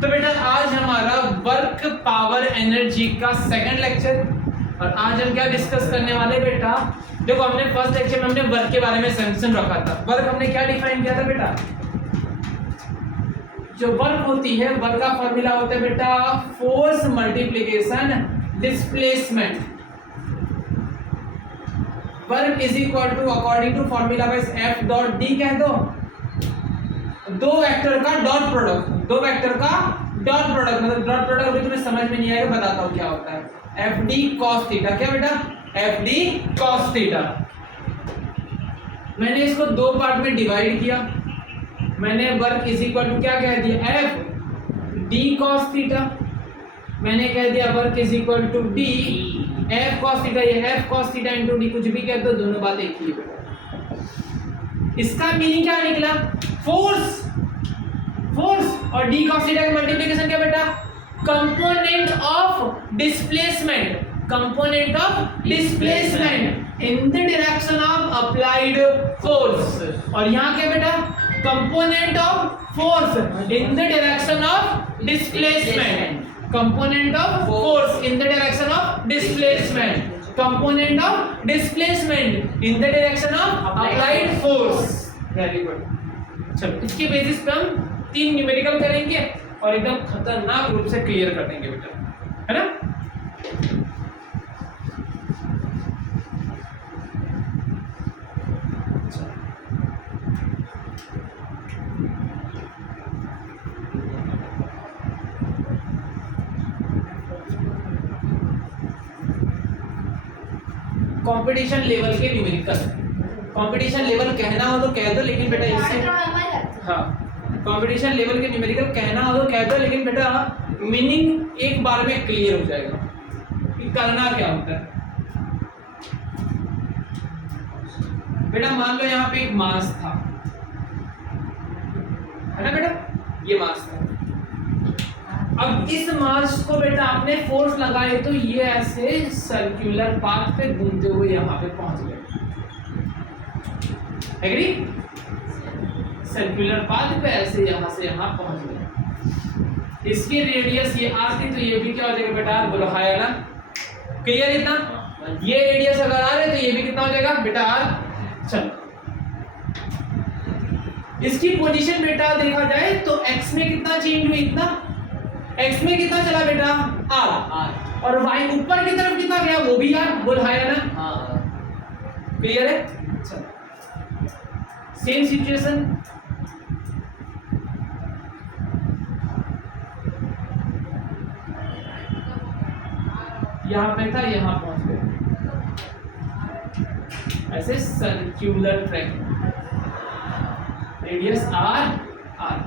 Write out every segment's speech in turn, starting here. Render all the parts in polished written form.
तो बेटा आज हमारा वर्क पावर एनर्जी का सेकंड लेक्चर, और आज हम क्या डिस्कस करने वाले बेटा, देखो हमने फर्स्ट लेक्चर में हमने वर्क के बारे में सेंशन रखा था। वर्क हमने क्या डिफाइन किया था बेटा, जो वर्क होती है वर्क का फॉर्मूला होता है बेटा force multiplication displacement. Work is equal to according to formula wise F dot D कह दो, दो वेक्टर का डॉट प्रोडक्ट, दो वेक्टर का डॉट प्रोडक्ट, मतलब डॉट प्रोडक्ट अभी तुम्हें समझ में नहीं आएगा, बताता हूं क्या होता है। एफ डी कॉस थीटा, क्या बेटा, एफ डी कॉस थीटा। मैंने इसको दो पार्ट में डिवाइड किया, मैंने वर्क इज इक्वल टू क्या कह दिया, एफ डी कॉस थीटा, मैंने कह दिया work is equal to D F cos theta, ये F cos theta into D, कुछ भी कह दो, दोनों बात एक ही है। इसका मीनिंग क्या निकला, फोर्स, फोर्स और डी कॉस थीटा का मल्टीप्लिकेशन क्या बेटा, component of displacement, component of displacement in the direction of applied force, और यहां क्या बेटा, component of force in the direction of displacement, component of force in the direction of displacement, component of displacement in the direction of applied force। Very good. चलो इसके basis पे हम तीन numerical करेंगे और एकदम खतरनाक रूप से क्लियर कर देंगे बेटा, है ना। कंपटीशन लेवल के न्यूमेरिकल, कंपटीशन लेवल कहना हो तो कह दो, लेकिन बेटा इससे हाँ कंपटीशन लेवल के न्यूमेरिकल कहना हो तो कह दो, लेकिन बेटा मीनिंग एक बार में क्लियर हो जाएगा कि करना क्या होता है। बेटा मान लो यहाँ पे एक मास था, है ना बेटा, ये मास था। अब इस मास को बेटा आपने फोर्स लगाए तो ये ऐसे सर्कुलर पाथ पे घूमते हुए यहाँ पे पहुंच गए, एग्री, सर्कुलर पाथ पे ऐसे यहाँ से यहाँ पहुंच गए। इसकी रेडियस ये आर थी, तो ये भी क्या हो जाएगा बेटा, बुलहाया ना, क्लियर इतना। ये रेडियस अगर आर है तो ये भी कितना हो जाएगा बेटा, आर। चलो इसकी पोजीशन बेटा देखा जाए तो एक्स में कितना चेंज हुई, इतना, एक्स में कितना चला बेटा, आर, आर, और वाई ऊपर की तरफ कितना गया, वो भी आर, बुलहाया ना, हाँ क्लियर है। चलो सेम सिचुएशन, यहां पे था, यहां पहुंच गए ऐसे circular track, radius R, R.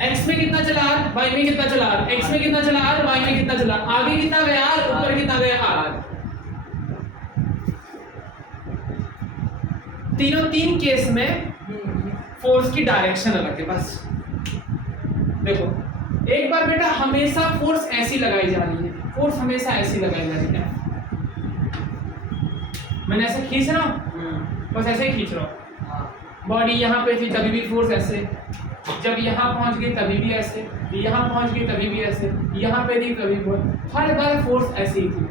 X में कितना चला आर, वाई में कितना चला आर, एक्स में कितना चला आर, वाई में कितना चला, आगे कितना गया आर, ऊपर कितना गया आर। तीनों तीन केस में फोर्स की डायरेक्शन अलग है, बस देखो एक बार बेटा हमेशा फोर्स ऐसी लगाई जा रही है, फोर्स हमेशा ऐसी लगाई जा रही है, मैंने ऐसे खींच रहा हूं, बस ऐसे ही खींच रहा हूं, बॉडी यहाँ पे थी तभी भी फोर्स ऐसे, जब यहाँ पहुंच गई तभी भी ऐसे, यहाँ पहुंच गई तभी भी ऐसे, यहाँ पे थी तभी भी, हर बार फोर्स ऐसी ही थी।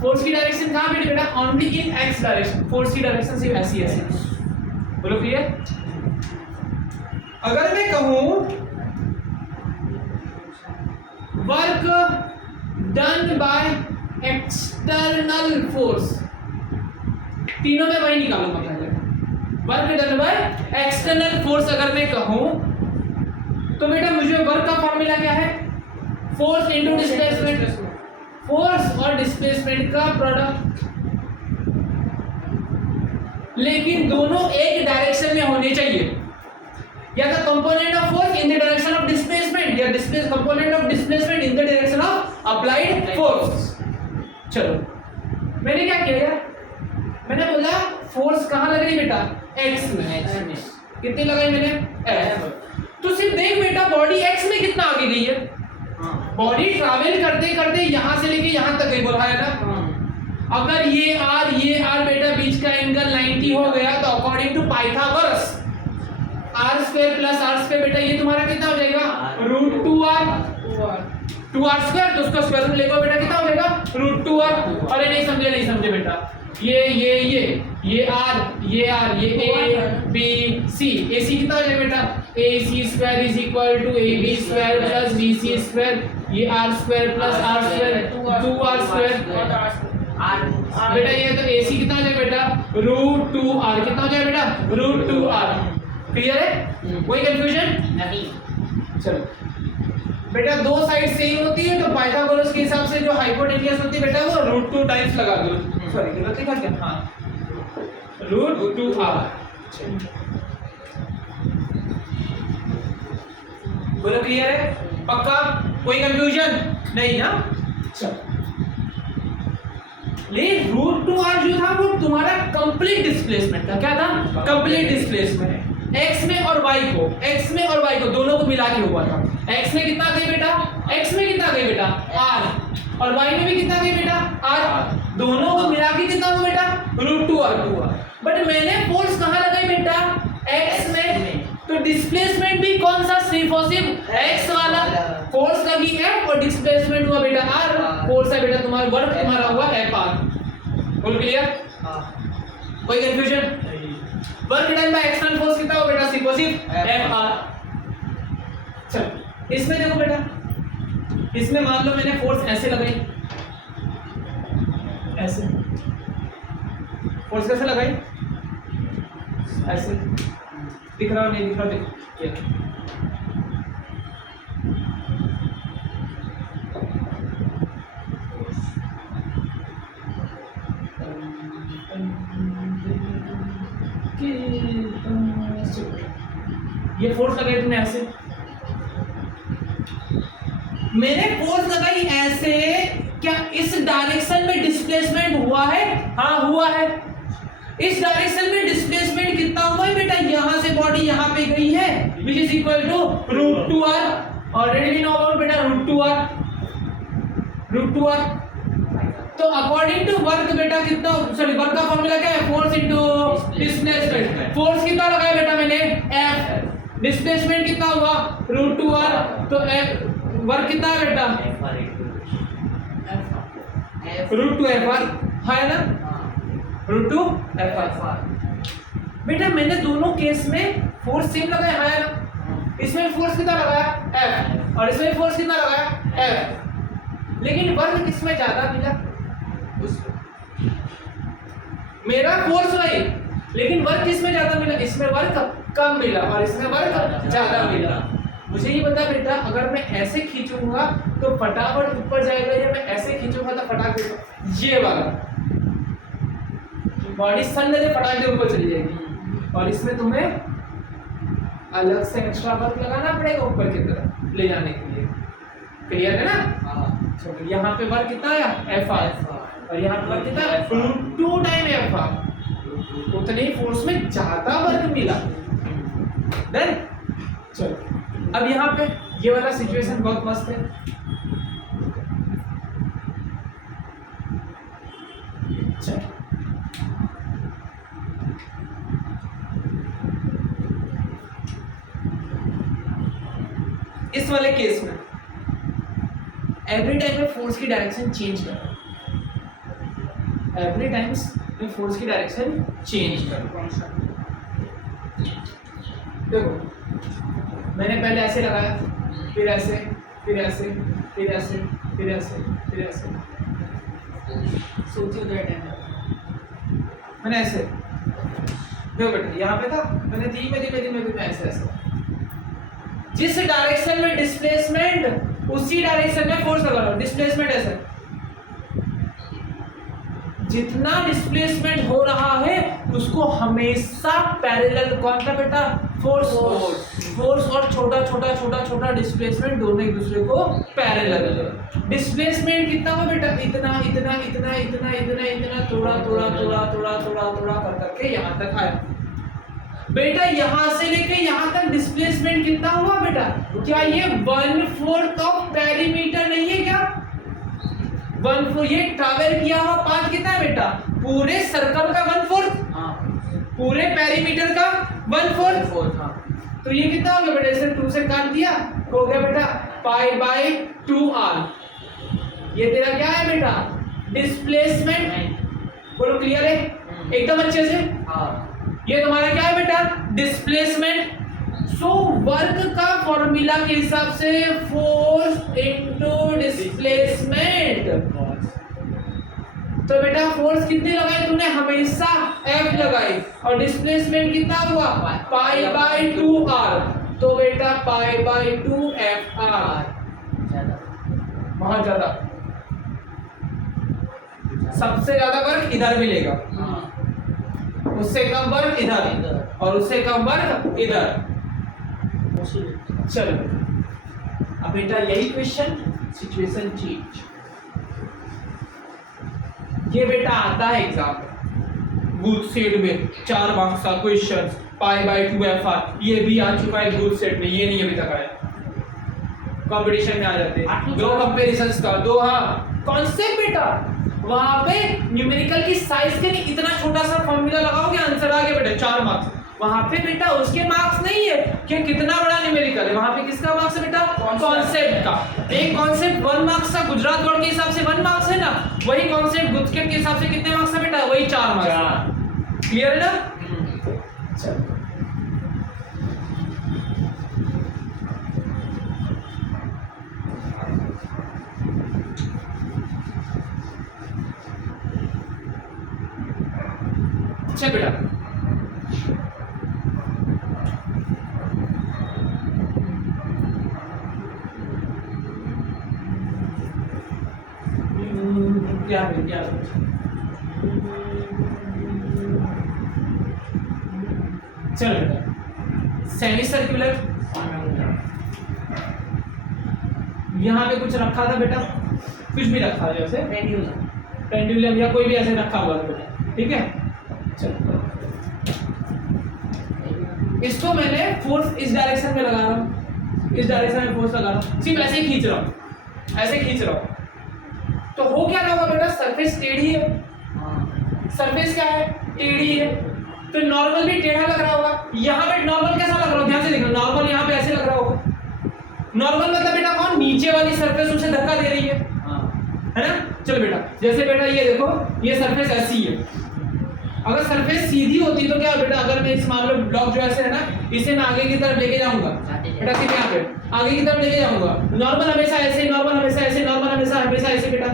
फोर्स की डायरेक्शन कहाँ पे बेटा, only in x direction, force की डायरेक्शन सिर्फ ऐसी ऐसी, बोलो क्लियर। अगर मैं कहूं work done by external force, तीनों में वही निकालूंगा पहले, work done by external force अगर मैं कहूं तो बेटा मुझे वर्क का फॉर्मूला क्या है, फोर्स इनटू डिस्प्लेसमेंट, फोर्स और डिस्प्लेसमेंट का प्रोडक्ट, लेकिन दोनों एक डायरेक्शन में होने चाहिए, या the component of force in the direction of displacement, या component of displacement in the direction of applied force. चलो मैंने क्या किया यार, मैंने बोला फोर्स कहाँ लग रही बेटा, एक्स में। कितनी लगाई मैंने, एफ। तो सिर्फ देख बेटा बॉडी एक्स में कितना आगे गई है, बॉडी ट्रैवल करते करते यहाँ से लेके यहाँ तक गई, बोला है ना। अगर ये आर बेटा बीच का एंगल 90 हो गया तो according to Pythagoras R square plus R square बेटा ये तुम्हारा कितना हो जाएगा, रूट 2r स्क्वायर। तो उसका स्क्वायर रूट लेगा बेटा कितना हो जाएगा, रूट 2r। अरे नहीं समझे बेटा, ये आर ये ए बी सी, ए सी कितना हो जाएगा बेटा, A C square is equal to A B square plus B C square, ये R square plus R square 2r square बेटा। ये तो ए सी कितना हो जाएगा बेटा, रूट 2r कितना हो जाएगा बेटा, रूट 2r। क्लियर है, कोई कंफ्यूजन नहीं। चलो बेटा दो साइड सेम होती है तो पाइथागोरस के हिसाब से जो हाइपोटेन्यूज होती है बेटा वो रूट 2 टाइम्स लगा दो। सॉरी गलत लिखा क्या, हाँ रूट 2r। बोलो क्लियर है, पक्का, कोई कंफ्यूजन नहीं ना। चलो लेकिन रूट 2r जो था वो तुम्हारा कंप्लीट डिस्प्लेसमेंट था, क्या था, कंप्लीट डिस्प्लेसमेंट x में और y को दोनों को मिला के हुआ था। x में कितना गई बेटा, r, और y में भी कितना गई बेटा, r, दोनों को मिला के कितना हुआ बेटा, रूट 2r। बट मैंने फोर्स कहाँ लगाई बेटा, x में, तो डिस्प्लेसमेंट भी कौन सा, सिर्फ और सिर्फ x वाला। फोर्स लगी f और डिस्प्लेसमेंट हुआ बेटा r। फोर्स है बेटा तुम्हारा, वर्क तुम्हारा हुआ Fr। बोल क्लियर, कोई confusion. Work done by external force कितना हो बेटा, सिर्फ और सिर्फ Fr। चलो इसमें देखो बेटा, इसमें मान लो मैंने फोर्स ऐसे लगाई, ऐसे फोर्स कैसे लगाई, ऐसे दिख रहा नहीं दिख रहा, देखो ये फोर्स लगाई तुमने ऐसे, मैंने फोर्स लगाई ऐसे, क्या इस डायरेक्शन में डिस्प्लेसमेंट हुआ है, हाँ हुआ है। इस डायरेक्शन में डिस्प्लेसमेंट कितना हुआ है बेटा, यहां से बॉडी यहां पे गई है, which is equal to root 2r। Already we know about बेटा रूट 2r। तो अकॉर्डिंग टू वर्क बेटा कितना, सॉरी वर्क का फॉर्मूला क्या है, फोर्स इनटू डिस्प्लेसमेंट। फोर्स कितना लगाया बेटा मैंने, F, डिस्प्लेसमेंट कितना हुआ, रूट 2r। तो वर्क कितना है बेटा, रूट 2Fr है ना, रूट 2Fr। बेटा मैंने दोनों केस में फोर्स सेम लगाया है ना, इसमें फोर्स कितना लगाया F और इसमें फोर्स कितना लगाया F, लेकिन वर्क किसमें ज्यादा मिला, मेरा फोर्स वही, लेकिन वर्क किसमें ज्यादा मिला, इसमें वर्क कम मिला और इसमें वर्क ज्यादा मिला। मुझे ये बता बेटा, अगर मैं ऐसे खींचूंगा तो फटाफट ऊपर जाएगा, या मैं ऐसे खींचूंगा तो फटाफट ये वाला बॉडी सन से फटाफट ऊपर चली जाएगी, और इसमें तुम्हें अलग से एक्स्ट्रा वर्क लगाना पड़ेगा ऊपर की तरफ ले जाने के लिए। क्लियर है ना। चलो यहाँ पे वर्क कितना आया Fr, और यहाँ पे वर्क कितना है 2 टाइम Fr, उतने ही फोर्स में ज्यादा वर्क मिला। डन। चलो अब यहाँ पे ये वाला सिचुएशन बहुत मस्त है। चलो इस वाले केस में एवरी टाइम में फोर्स की डायरेक्शन चेंज करो, एवरी टाइम्स में फोर्स की डायरेक्शन चेंज करो। देखो मैंने पहले ऐसे लगाया, फिर ऐसे, फिर ऐसे, फिर ऐसे, फिर ऐसे, फिर ऐसे, सोचिए मैंने ऐसे, देखो बेटा यहाँ पे था, मैंने धीमे धीमे धीमे धीमे ऐसे ऐसे, जिस डायरेक्शन में डिस्प्लेसमेंट उसी डायरेक्शन में फोर्स लगा रहा हूं। डिस्प्लेसमेंट ऐसे, जितना डिस्प्लेसमेंट हो रहा है उसको हमेशा पैरेलल कौन सा बेटा, फोर्स। फोर्स और छोटा छोटा छोटा छोटा डिस्प्लेसमेंट दोनों एक दूसरे को पैरेलल है। डिस्प्लेसमेंट कितना हुआ बेटा, इतना इतना इतना इतना इतना इतना थोड़ा थोड़ा थोड़ा थोड़ा थोड़ा थोड़ा कर करके यहाँ तक आया बेटा। यहाँ से लेके यहाँ तक डिस्प्लेसमेंट कितना हुआ बेटा, क्या ये 1/4 ऑफ पेरीमीटर नहीं है क्या? 1/4 ये ट्रैवल किया हुआ पाथ कितना है बेटा, पूरे सर्कल का 1/4, पूरे पेरीमीटर का 1/4। तो ये कितना हो गया बेटा, इसे 2 से काट दिया, हो गया बेटा π/2r। ये तेरा क्या है बेटा, डिस्प्लेसमेंट। बोलो क्लियर है एकदम अच्छे से? ये तुम्हारा क्या है बेटा, डिस्प्लेसमेंट। सो वर्क का फॉर्मूला के हिसाब से फोर्स इनटू डिस्प्लेसमेंट। तो बेटा फोर्स कितनी लगाई तूने, हमेशा F लगाई, और डिस्प्लेसमेंट कितना हुआ π/2r। तो बेटा π/2FR, बहुत ज्यादा, सबसे ज्यादा वर्क इधर मिलेगा, उससे कम वर्क इधर, और उससे कम वर्क इधर। चलो अब बेटा यही क्वेश्चन, सिचुएशन चेंज। ये बेटा आता है एग्जाम में, गुड सेट में 4 मार्क्स का क्वेश्चन, π/2FR। ये भी आ चुका है गुड सेट में, ये नहीं अभी तक आया, कंपटीशन में आ जाते हैं। 2 कंपैरिजंस का 2, हाँ कॉन्सेप्ट बेटा, वहां पे न्यूमेरिकल की साइज के लिए इतना छोटा सा फॉर्मूला लगाओगे, आंसर आ गया बेटा 4 मार्क्स। वहां पे बेटा उसके मार्क्स नहीं है कि कितना बड़ा न्यूमेरिकल है, वहां पे किसका मार्क्स है बेटा, कॉन्सेप्ट का। एक कॉन्सेप्ट 1 मार्क्स का गुजरात बोर्ड के हिसाब से 1 मार्क्स है ना, वही कॉन्सेप्ट गुजकेट के हिसाब से कितने मार्क्स है बेटा, वही 4 मार्क्स। क्लियर है ना? चलो अच्छा बेटा, क्या चलो बेटा, सेमी सर्कुलर, यहाँ पे कुछ रखा था बेटा, कुछ भी रखा है जैसे पेंडुलम या कोई भी ऐसे रखा हुआ था बेटा, ठीक है। चलो इसको मैंने फोर्स इस डायरेक्शन में लगा रहा हूँ, इस डायरेक्शन में फोर्स लगा रहा हूँ, सिर्फ ऐसे ही खींच रहा हूँ, ऐसे खींच रहा हूँ। तो हो क्या रहा होगा बेटा, सरफेस टेढ़ी है, सरफेस क्या है, टेढ़ी है, तो नॉर्मल भी टेढ़ा लग रहा होगा। यहाँ पे नॉर्मल कैसा लग रहा होगा, ध्यान से देखना, नॉर्मल यहाँ पे ऐसे लग रहा होगा। नॉर्मल मतलब बेटा कौन, नीचे वाली सरफेस उसे धक्का दे रही है ना। चलो बेटा, जैसे बेटा ये देखो, ये सरफेस ऐसी है, अगर सरफेस सीधी होती तो क्या बेटा, अगर मैं इस मामले में ब्लॉक जो ऐसे है ना, इसे मैं आगे की तरफ लेके जाऊंगा बेटा, सिर्फ यहाँ पे आगे की तरफ लेके जाऊंगा, नॉर्मल हमेशा ऐसे, नॉर्मल हमेशा ऐसे, नॉर्मल हमेशा ऐसे बेटा,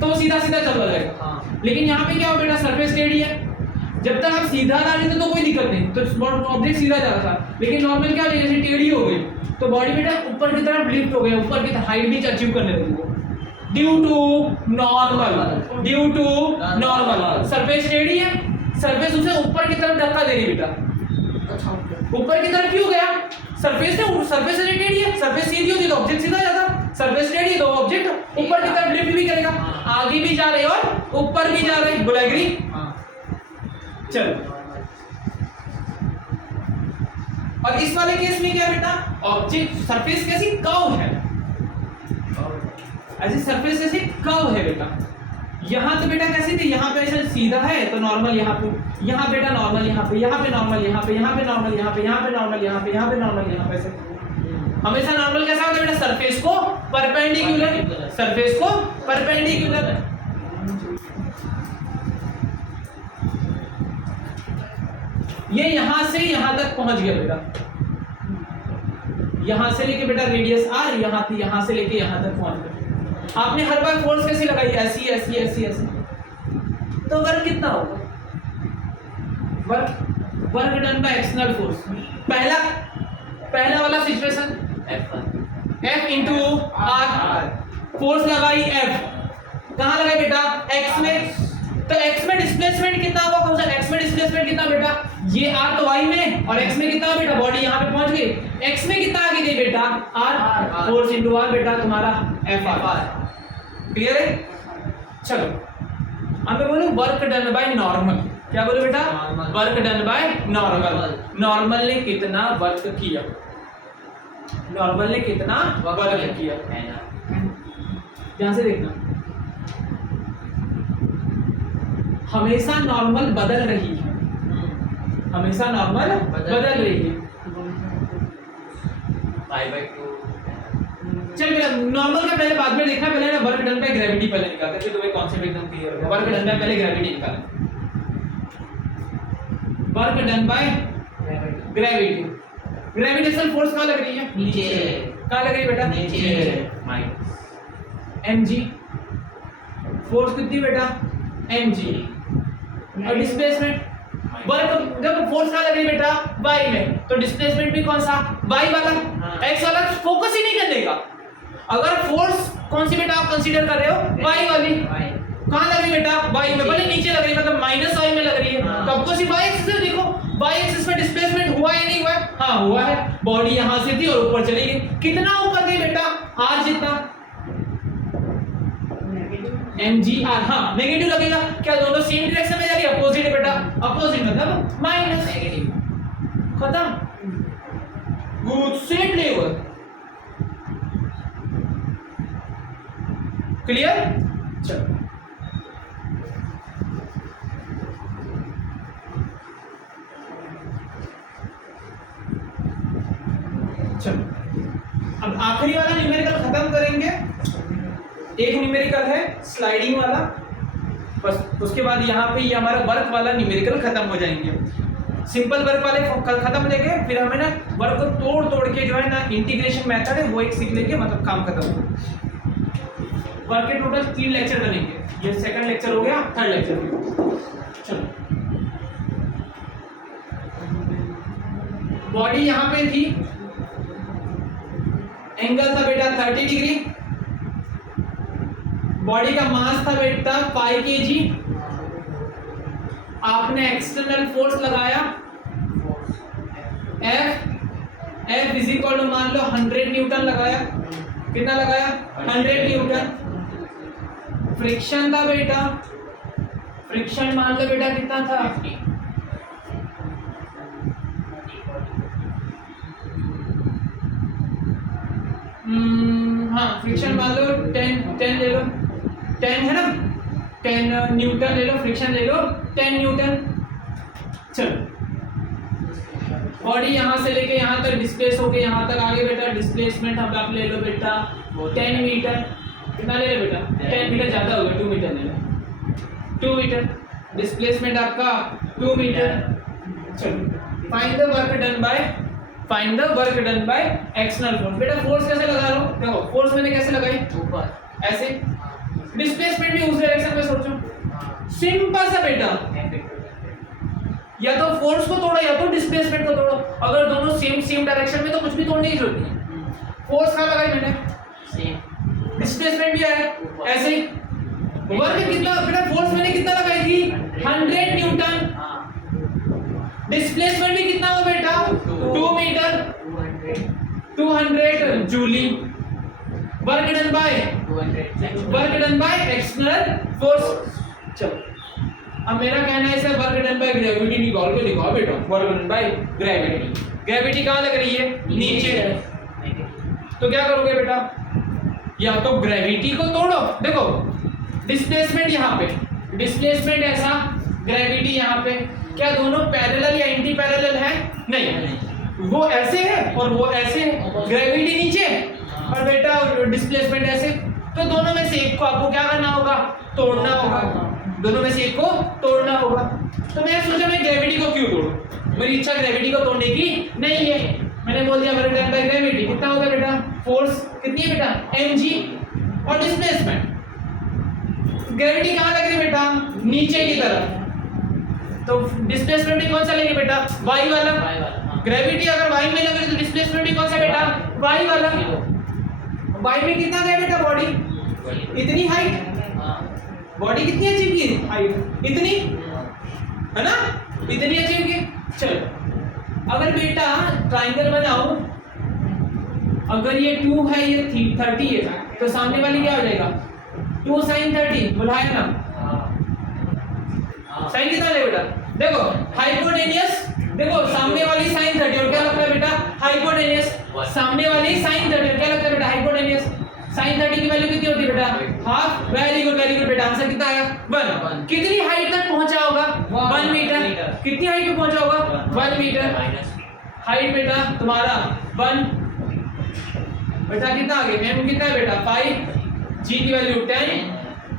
तो सीधा सीधा चल जाएगा। लेकिन यहाँ पे क्या हो बेटा, सरफेस टेढ़ी है, जब तक आप सीधा ला लेते तो कोई दिक्कत नहीं, तो ऑब्जेक्ट सीधा जा रहा था। लेकिन नॉर्मल क्या हो, जैसे टेढ़ी हो गई तो बॉडी बेटा ऊपर की तरफ लिफ्ट हो गया, ऊपर की हाइट भी अचीव करने लगी वो, ड्यू टू नॉर्मल। सरफेस टेढ़ी है, सरफेस उसे ऊपर की तरफ धक्का दे रही बेटा। ऊपर की तरफ क्यों गया, सरफेस ने, सरफेस से टेढ़ी है, सरफेस सीधी होती तो ऑब्जेक्ट सीधा जाता, सरफेस टेढ़ी है तो ऑब्जेक्ट ऊपर की तरफ लिफ्ट भी करेगा, आगे भी जा रहे और ऊपर भी जा रहे। बोला एग्री? चलो, और इस वाले केस में क्या है बेटा, ऑब्जेक्ट सरफेस कैसी कर्व है, ऐसी सरफेस ऐसी कर्व है बेटा। यहाँ तो बेटा कैसी थी, यहाँ पे ऐसा सीधा है तो नॉर्मल यहाँ पे, यहाँ बेटा नॉर्मल यहाँ पे, यहाँ पे नॉर्मल यहाँ पे, यहाँ पे नॉर्मल यहाँ पे, यहाँ पे नॉर्मल यहाँ पे, यहाँ पे नॉर्मल यहाँ पे, हमेशा नॉर्मल कैसा होता है बेटा, सरफेस को परपेंडिकुलर, सरफेस को परपेंडिकुलर। ये यहां से यहां तक पहुंच गया बेटा, यहां से लेके बेटा रेडियस आर, यहां से लेके यहां तक पहुंच गया। आपने हर बार फोर्स कैसे लगाई, ऐसी ऐसी ऐसी ऐसी, तो वर्क कितना होगा, work done by external force. पहला वाला situation F into R, force लगाई F, कहां लगाई बेटा, x में, तो x में डिस्प्लेसमेंट कितना होगा? कौन सा x में डिस्प्लेसमेंट कितना बेटा? ये r तो y में, और x में कितना बेटा? बॉडी यहाँ पे पहुंच गई। x में कितना आगे गई बेटा? r, फोर्स इनटू r बेटा तुम्हारा Fr। क्लियर है? चलो अब मैं बोलूं वर्क डन बाय नॉर्मल। क्या बोलो बेटा? Work done by normal. Normal ने कितना वर्क किया? नॉर्मल ने कितना वर्क किया? ध्यान से देखना, हमेशा नॉर्मल बदल रही है, हमेशा नॉर्मल बदल रही है। चल बेटा नॉर्मल का पहले बाद में देखना, पहले ना वर्क डन बाय ग्रेविटी पहले निकालते हैं, तुम्हें कॉन्सेप्ट एकदम क्लियर होगा। वर्क डन बाय पहले ग्रेविटी निकालें। Work done by gravity, gravitational force कहाँ लग रही है? नीचे। कहाँ लग रही है बेटा? नीचे। mg, फोर्स कितनी बेटा? mg। और डिस्प्लेसमेंट वर्क, जब फोर्स कहाँ लग रही है बेटा? y में, तो डिस्प्लेसमेंट भी कौन सा? y वाला। x वाला फोकस ही नहीं करने का। अगर फोर्स कौन सी बेटा आप कंसीडर कर रहे हो? y वाली। कहाँ लग रही बेटा? y में, भले नीचे लग रही है, मतलब माइनस y में लग रही है, तो आपको सिर्फ y एक्सिस में देखो, y एक्सिस में डिस्प्लेसमेंट हुआ है नहीं हुआ है? हाँ हुआ है। बॉडी यहाँ से थी और ऊपर चली गई। कितना ऊपर गई बेटा? r जितना। mgr, हाँ नेगेटिव लगेगा। क्या दोनों सेम डायरेक्शन में जा रही है? अपोजिट है बेटा। अपोजिट मतलब माइनस, नेगेटिव। खत्म। Good, same level. क्लियर? चलो चलो अब आखिरी वाला न्यूमेरिकल खत्म करेंगे। एक न्यूमेरिकल है स्लाइडिंग वाला, बस उसके बाद यहाँ पे ये हमारा वर्क वाला न्यूमेरिकल खत्म हो जाएंगे। सिंपल वर्क वाले खत्म हो जाएंगे, फिर हमें ना वर्क को तोड़ तोड़ के जो है ना इंटीग्रेशन मेथड है वो एक सीख लेंगे, मतलब काम खत्म हो। वर्क के टोटल 3 लेक्चर बनेंगे, ये सेकंड लेक्चर हो गया, थर्ड लेक्चर। चलो बॉडी यहाँ पे थी, एंगल था बेटा 30 डिग्री, बॉडी का मास था बेटा 5 kg, आपने एक्सटर्नल फोर्स लगाया F इज इक्वल टू मान लो 100 न्यूटन लगाया। कितना लगाया? 100 न्यूटन। फ्रिक्शन था बेटा, फ्रिक्शन मान लो बेटा कितना था? 50। हाँ फ्रिक्शन मान लो 10 ले लो, 10 है ना, 10 न्यूटन ले लो, फ्रिक्शन ले लो 10 न्यूटन। चलो बॉडी यहाँ से लेके यहाँ तक डिस्प्लेस होके यहाँ तक आगे बेटा, डिस्प्लेसमेंट हम आप ले लो बेटा 10 मीटर। कितना ले लो बेटा? 10 मीटर ज़्यादा हो गया, 2 मीटर ले लो, 2 मीटर। डिस्प्लेसमेंट आपका 2 मीटर। चलो find the work done bye, find the work done by external force. बेटा फोर्स कैसे लगा रहा हूँ? देखो फोर्स मैंने कैसे लगाई? ऊपर ऐसे। डिस्प्लेसमेंट भी उस डायरेक्शन में सोचो, सिंपल सा बेटा, या तो फोर्स को तोड़ो या तो डिस्प्लेसमेंट को तोड़ो। अगर दोनों सेम डायरेक्शन में तो कुछ भी तोड़ने की जरूरत नहीं। फोर्स कहाँ लगाई मैंने? सेम। डिस्प्लेसमेंट भी है ऐसे ही। वर्क कितना बेटा? फोर्स मैंने कितना लगाई थी? 100 न्यूटन। डिस्प्लेसमेंट भी कितना हो बेटा? 2 metre, 200 joule. Work done by external force. चलो अब मेरा कहना है sir work done by gravity निकाल के दिखाओ बेटा। Work done by gravity, gravity कहाँ लग रही है? नीचे। तो क्या करोगे बेटा? या तो ग्रेविटी को तोड़ो, देखो डिस्प्लेसमेंट यहाँ पे, डिस्प्लेसमेंट ऐसा, ग्रेविटी यहाँ पे, क्या दोनों पैरेलल या एंटी पैरेलल है? नहीं, वो ऐसे है और वो ऐसे है। ग्रेविटी नीचे और बेटा डिस्प्लेसमेंट ऐसे, तो दोनों में से एक को आपको क्या करना होगा? तोड़ना होगा। दोनों में से एक को तोड़ना होगा। तो मैं सोचा मैं ग्रेविटी को क्यों तोड़ूं? मेरी इच्छा ग्रेविटी को तोड़ने की नहीं है। मैंने बोल दिया वर्क डन बाय ग्रेविटी कितना होगा बेटा? फोर्स कितनी है बेटा? mg। और डिस्प्लेसमेंट, ग्रेविटी कहाँ लग रही है बेटा? नीचे की तरफ। तो डिस्प्लेसमेंट भी कौन सा लेंगे बेटा? y वाला। ग्रेविटी अगर y में लग रही है तो डिस्प्लेसमेंट भी कौन सा बेटा? y वाला। y में कितना गया बेटा? बॉडी इतनी हाइट, बॉडी कितनी अचीव की हाइट, इतनी है ना, इतनी अचीव की। चलो अगर बेटा ट्राइंगल बनाओ, अगर ये 2 है ये 30 है, तो सामने वाली क्या हो जाएगा 2 sin 30, बुलाया ना साइन कितना है बेटा, देखो हाइपोटेनियस, देखो सामने वाली sin 30 और क्या लगता है बेटा हाइपोटेनियस, सामने वाली sin 30 क्या लगता है बेटा हाइपोटेनियस। sin 30 की वैल्यू कितनी होती है बेटा हाफ। वेरी गुड बेटा, आंसर कितना आया 1। कितनी हाइट तक पहुंचा होगा 1 मीटर। कितनी हाइट पे पहुंचा होगा 1 मीटर। हाइट बेटा तुम्हारा 1 बेटा कितना आ गया, m कितना है बेटा 5, g की वैल्यू 10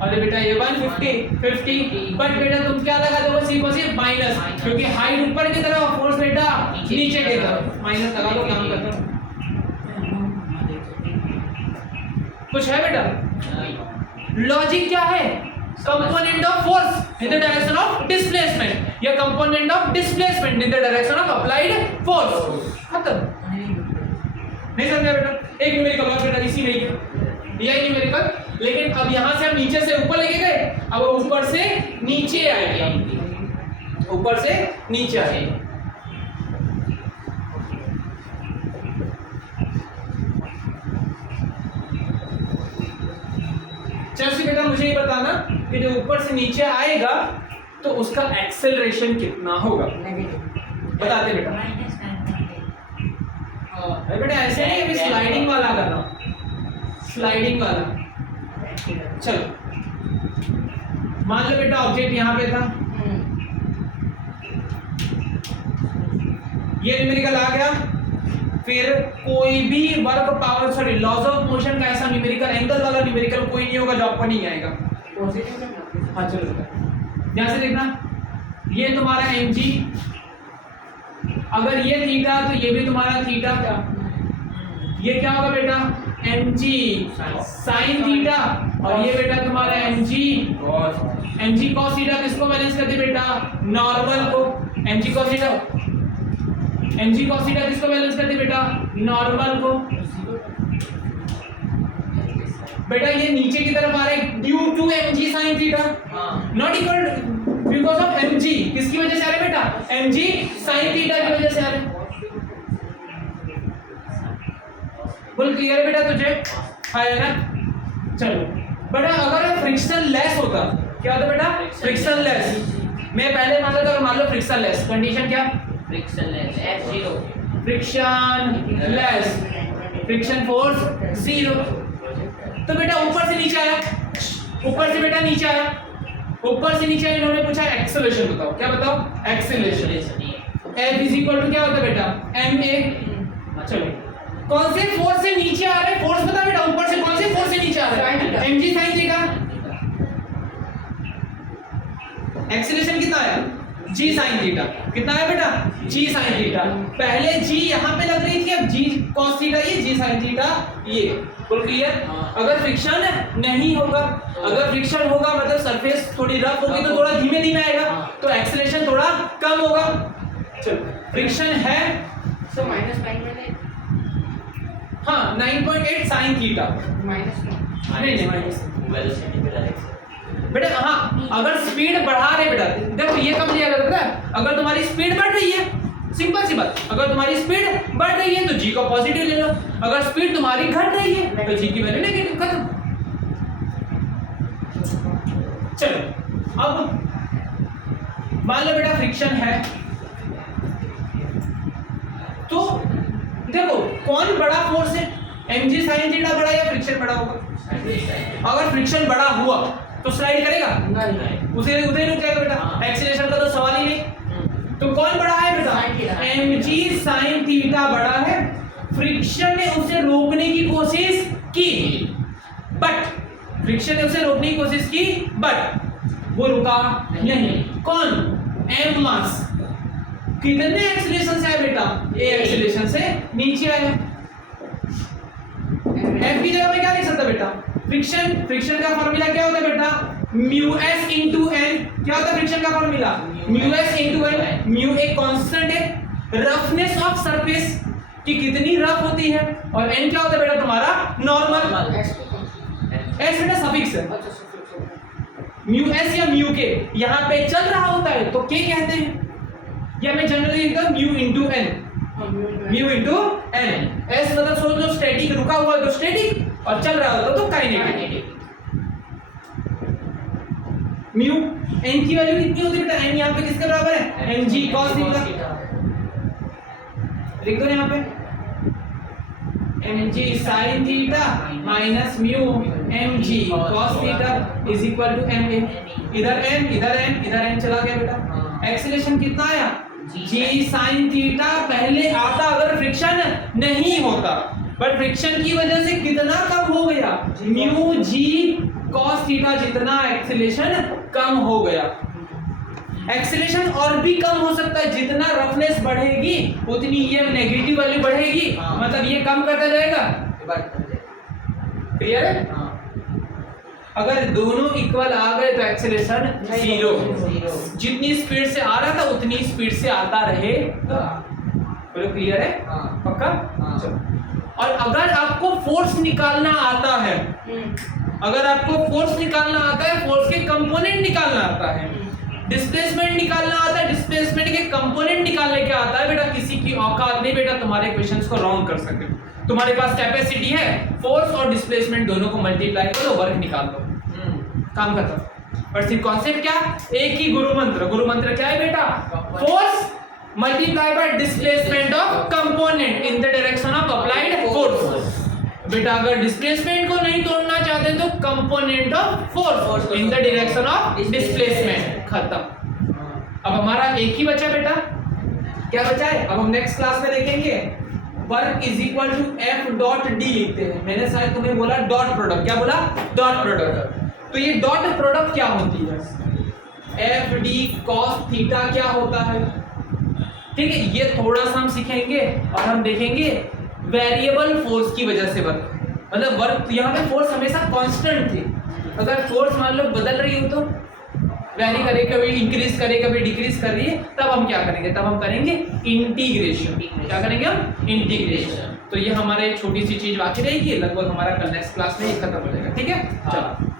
और बेटा ये 150 बट बेटा तुम क्या लगा दोगे सी को सिर्फ माइनस, क्योंकि हाइट ऊपर की तरफ फोर्स बेटा नीचे की तरफ, माइनस लगा दो काम करता हूं। कुछ है बेटा, लॉजिक क्या है, component of force in the direction of displacement या component of displacement in the direction of applied force, खत्म। नहीं समझा बेटा, एक न्यूमेरिकल और बेटा इसी में यही न्यूमेरिकल, लेकिन अब यहां से हम नीचे से ऊपर लेके गए, अब ऊपर से नीचे आएगा, ऊपर से नीचे आएगा। चलो बेटा मुझे ये बताना कि जो ऊपर से नीचे आएगा तो उसका एक्सेलरेशन कितना होगा, बताते बेटा। बेटा ऐसे नहीं कि स्लाइडिंग वाला करना, स्लाइडिंग वाला। चलो मान लो बेटा ऑब्जेक्ट यहां पे था, ये न्यूमेरिकल आ गया, फिर कोई भी work power sorry laws of motion का ऐसा न्यूमेरिकल एंगल वाला न्यूमेरिकल कोई नहीं होगा जो आपको नहीं आएगा। हाँ चलो ध्यान से देखना, ये तुम्हारा mg, अगर ये थीटा तो ये भी तुम्हारा थीटा, ये क्या होगा बेटा mg sin थीटा, और ये बेटा तुम्हारा mg cos थीटा। किसको बैलेंस करते बेटा नॉर्मल को, mg cos थीटा किसको बैलेंस करते बेटा नॉर्मल को। बेटा ये नीचे की तरफ आ रहा है due to mg sin theta, not equal because of mg, किसकी वजह से आ रहा है बेटा mg sin थीटा की वजह से आ रहा है। फुल क्लियर है बेटा तुझे, है ना। चलो बेटा अगर फ्रिक्शन लेस होता, क्या होता बेटा फ्रिक्शन लेस, मैं पहले मान लेता, मान लो फ्रिक्शन लेस, कंडीशन क्या friction less F0, friction less, friction force 0। तो बेटा ऊपर से नीचे आया, ऊपर से बेटा नीचे आया, ऊपर से नीचे इन्होंने पूछा एक्सेलरेशन बताओ, क्या बताओ acceleration. F is equal to क्या होता है बेटा ma। चलो कौन से फोर्स से नीचे आ रहा है, फोर्स बता बेटा ऊपर से कौन से फोर्स से नीचे आ रहा है mg sin थीटा। एक्सेलरेशन कितना आया g sin थीटा, कितना है बेटा g sin थीटा। पहले g यहां पे लग रही थी, अब g cos थीटा, ये g sin थीटा, ये फुल क्लियर। अगर फ्रिक्शन नहीं होगा, अगर फ्रिक्शन होगा मतलब सरफेस थोड़ी रफ होगी तो थोड़ा धीमे धीमे आएगा, तो एक्सेलरेशन थोड़ा कम होगा। चलो फ्रिक्शन है तो -9.8, हाँ 9.8 sin थीटा, नहीं माइनस बेटा। हाँ अगर स्पीड बढ़ा रहे बेटा, देखो ये कब लिया जाता है, अगर तुम्हारी स्पीड बढ़ रही है, सिंपल सी बात, अगर तुम्हारी स्पीड बढ़ रही है तो g को पॉजिटिव ले लो, अगर स्पीड तुम्हारी घट रही है तो g की वैल्यू नेगेटिव, खत्म। चलो अब मान लो बेटा फ्रिक्शन है, तो देखो कौन बड़ा फोर्स है, mg sin थीटा बड़ा या फ्रिक्शन बड़ा होगा। अगर फ्रिक्शन बड़ा हुआ तो स्लाइड करेगा नहीं, उसे उधर ही रुक जाएगा बेटा, एक्सीलरेशन का तो सवाल ही नहीं। तो कौन बड़ा है बेटा mg sin थीटा बड़ा है, फ्रिक्शन ने उसे रोकने की कोशिश की, बट फ्रिक्शन ने उसे रोकने की कोशिश की बट वो रुका नहीं। कौन m मास, कितने एक्सीलरेशन से आया बेटा a एक्सीलरेशन से नीचे आया। f की जगह में क्या लिख सकता बेटा फ्रिक्शन, फ्रिक्शन का फार्मूला क्या होता है बेटा म्यू s इंटू n, क्या होता है फ्रिक्शन का formula mu s into n। Mu एक कांस्टेंट है, रफनेस ऑफ सरफेस कि कितनी रफ होती है, और n क्या होता है बेटा तुम्हारा नॉर्मल। s बेटा सफिक्स है, म्यू एस या म्यू के यहाँ पे चल रहा होता है तो के कहते हैं, या मैं जनरली लिखता mu into N, mu into N. S मतलब सोच लो स्टैटिक, रुका हुआ है तो स्टैटिक, और चल रहा होता तो काइनेटिक। म्यू एन की वैल्यू कितनी होती है बेटा, एन यहाँ पे किसके बराबर है, एम जी कॉस थीटा। लिख दो यहाँ पे M G sine theta minus mu M G cos theta is equal to M A. इधर एम इधर एम इधर एम चला गया बेटा। एक्सीलरेशन कितना आया, जी साइन थीटा। पहले आता अगर फ्रिक्शन नहीं होता, बट फ्रिक्शन की वजह से कितना कम हो गया, म्यू जी कॉस थीटा जितना एक्सीलरेशन कम हो गया। एक्सीलरेशन और भी कम हो सकता है, जितना रफनेस बढ़ेगी उतनी ये नेगेटिव वैल्यू बढ़ेगी, मतलब ये कम करता जाएगा। क्लियर है? अगर दोनों इक्वल आ गए तो एक्सीलरेशन जीरो। जितनी स्पीड से आ रहा था उतनी स्पीड से आता रहेगा। बोलो क्लियर है? पक्का? चलो। और अगर आपको फोर्स निकालना आता है, अगर आपको फोर्स निकालना आता है, फोर्स के कंपोनेंट निकालना आता है, डिस्प्लेसमेंट निकालना आता है, डिस्प्लेसमेंट के कंपोनेंट निकालने क्या आता है बेटा, किसी की औकात नहीं बेटा तुम्हारे क्वेश्चंस को रॉन्ग कर सके। तुम्हारे पास कैपेसिटी है, फोर्स और डिस्प्लेसमेंट दोनों को मल्टीप्लाई करो, वर्क निकाल दो, काम खत्म। पर सिर्फ कॉन्सेप्ट क्या, एक ही गुरु मंत्र क्या है बेटा, force multiply by displacement of component in the direction of applied force. बेटा अगर डिस्प्लेसमेंट को नहीं तोड़ना चाहते तो component of force in the direction of displacement, खत्म। अब हमारा एक ही बचा बेटा, क्या बचा है, अब हम नेक्स्ट क्लास में देखेंगे work is equal to F dot D लिखते हैं। मैंने शायद तुम्हें बोला डॉट प्रोडक्ट, क्या बोला, डॉट प्रोडक्ट। तो ये डॉट प्रोडक्ट क्या होती है, एफ डी कॉस थीटा क्या होता है, ठीक है। ये थोड़ा सा हम सीखेंगे और हम देखेंगे वेरिएबल फोर्स की वजह से वर्क, मतलब वर्क यहाँ पे फोर्स हमेशा कांस्टेंट थी। अगर फोर्स मान लो बदल रही हो तो वैरी करे, कभी इंक्रीज करे कभी डिक्रीज कर रही है, तब हम क्या करेंगे, तब हम करेंगे इंटीग्रेशन। क्या करेंगे हम, इंटीग्रेशन। तो ये हमारे छोटी सी चीज बाकी रहेगी, लगभग हमारा कल नेक्स्ट क्लास में ये खत्म हो जाएगा, ठीक है। चलो।